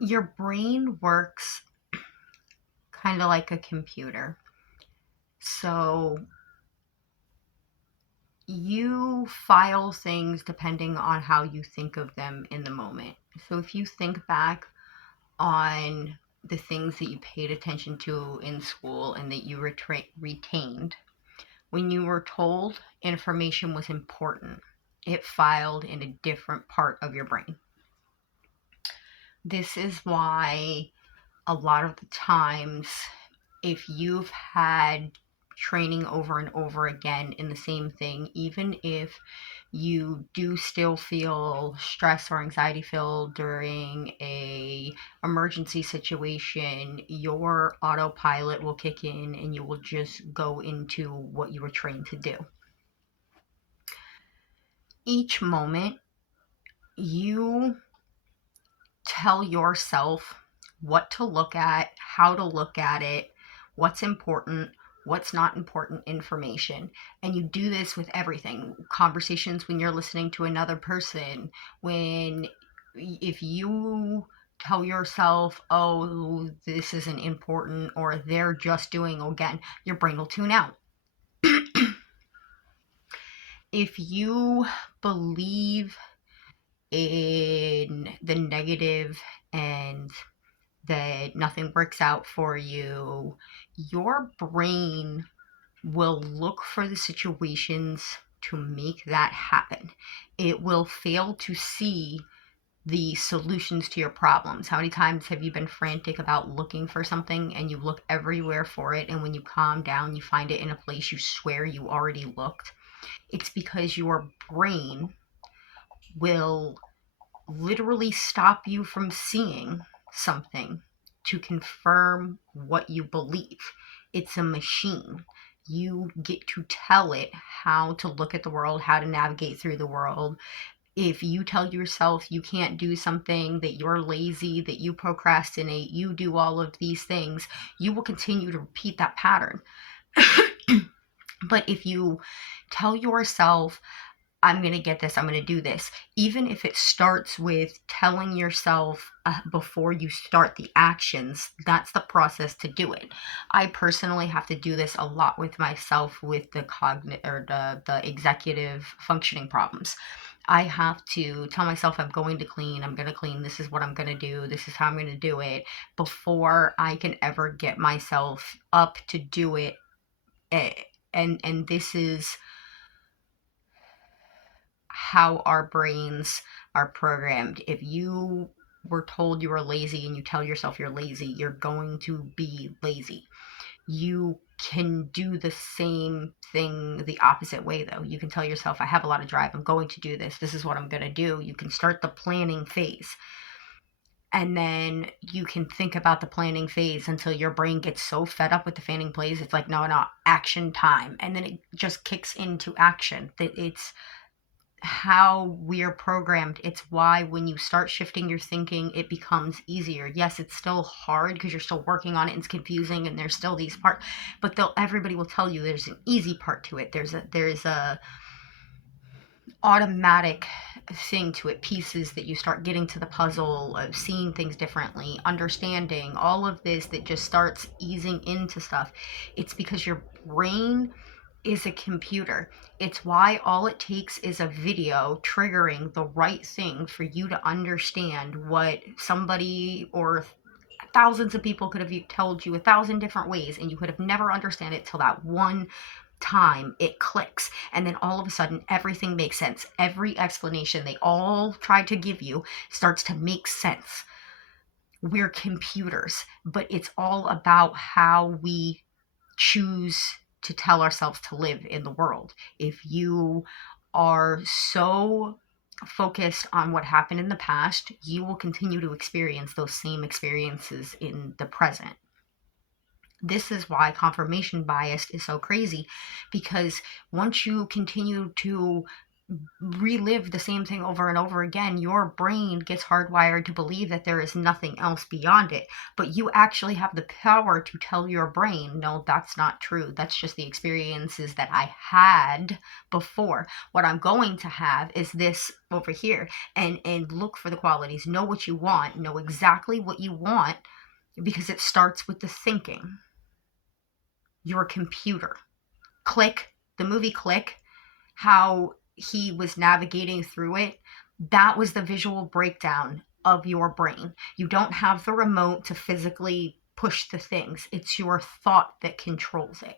Your brain works kind of like a computer. So you file things depending on how you think of them in the moment. So if you think back on the things that you paid attention to in school and that you retained, when you were told information was important, it filed in a different part of your brain. This is why a lot of the times, if you've had training over and over again in the same thing, even if you do still feel stress or anxiety filled during a emergency situation, your autopilot will kick in and you will just go into what you were trained to do. Each moment you tell yourself what to look at, how to look at it, what's important, what's not important information. And you do this with everything. Conversations when you're listening to another person, when if you tell yourself, oh, this isn't important, or they're just doing again, your brain will tune out. If you believe in the negative and that nothing works out for you, your brain will look for the situations to make that happen. It will fail to see the solutions to your problems. How many times have you been frantic about looking for something and you look everywhere for it, and when you calm down, you find it in a place you swear you already looked? It's because your brain will literally stop you from seeing something to confirm what you believe. It's a machine. You get to tell it how to look at the world, how to navigate through the world. If you tell yourself you can't do something, that you're lazy, that you procrastinate, you do all of these things, you will continue to repeat that pattern. But if you tell yourself, I'm going to get this, I'm going to do this. Even if it starts with telling yourself before you start the actions, that's the process to do it. I personally have to do this a lot with myself with the the executive functioning problems. I have to tell myself I'm going to clean, I'm going to clean, this is what I'm going to do, this is how I'm going to do it before I can ever get myself up to do it. Eh, and this is how our brains are programmed. If you were told you were lazy and you tell yourself you're lazy, you're going to be lazy. You can do the same thing the opposite way, though. You can tell yourself, I have a lot of drive, I'm going to do this, this is what I'm going to do. You can start the planning phase. And then you can think about the planning phase until your brain gets so fed up with the planning phase, it's like, no, no, action time. And then it just kicks into action. It's how we're programmed. It's why when you start shifting your thinking, it becomes easier. Yes, it's still hard because you're still working on it and it's confusing and there's still these parts, but everybody will tell you there's an easy part to it. There's a automatic thing to it, pieces that you start getting to the puzzle of seeing things differently, understanding all of this that just starts easing into stuff. It's because your brain is a computer. It's why all it takes is a video triggering the right thing for you to understand what somebody or thousands of people could have told you a thousand different ways, and you could have never understand it till that one time it clicks, and then all of a sudden everything makes sense. Every explanation they all tried to give you starts to make sense. We're computers, but it's all about how we choose to tell ourselves to live in the world. If you are so focused on what happened in the past, you will continue to experience those same experiences in the present. This is why confirmation bias is so crazy, because once you continue to relive the same thing over and over again, your brain gets hardwired to believe that there is nothing else beyond it. But you actually have the power to tell your brain, no, that's not true. That's just the experiences that I had before. What I'm going to have is this over here. And look for the qualities. Know what you want. Know exactly what you want, because it starts with the thinking. Your computer. Click, the movie Click, how he was navigating through it, that was the visual breakdown of your brain. You don't have the remote to physically push the things, it's your thought that controls it.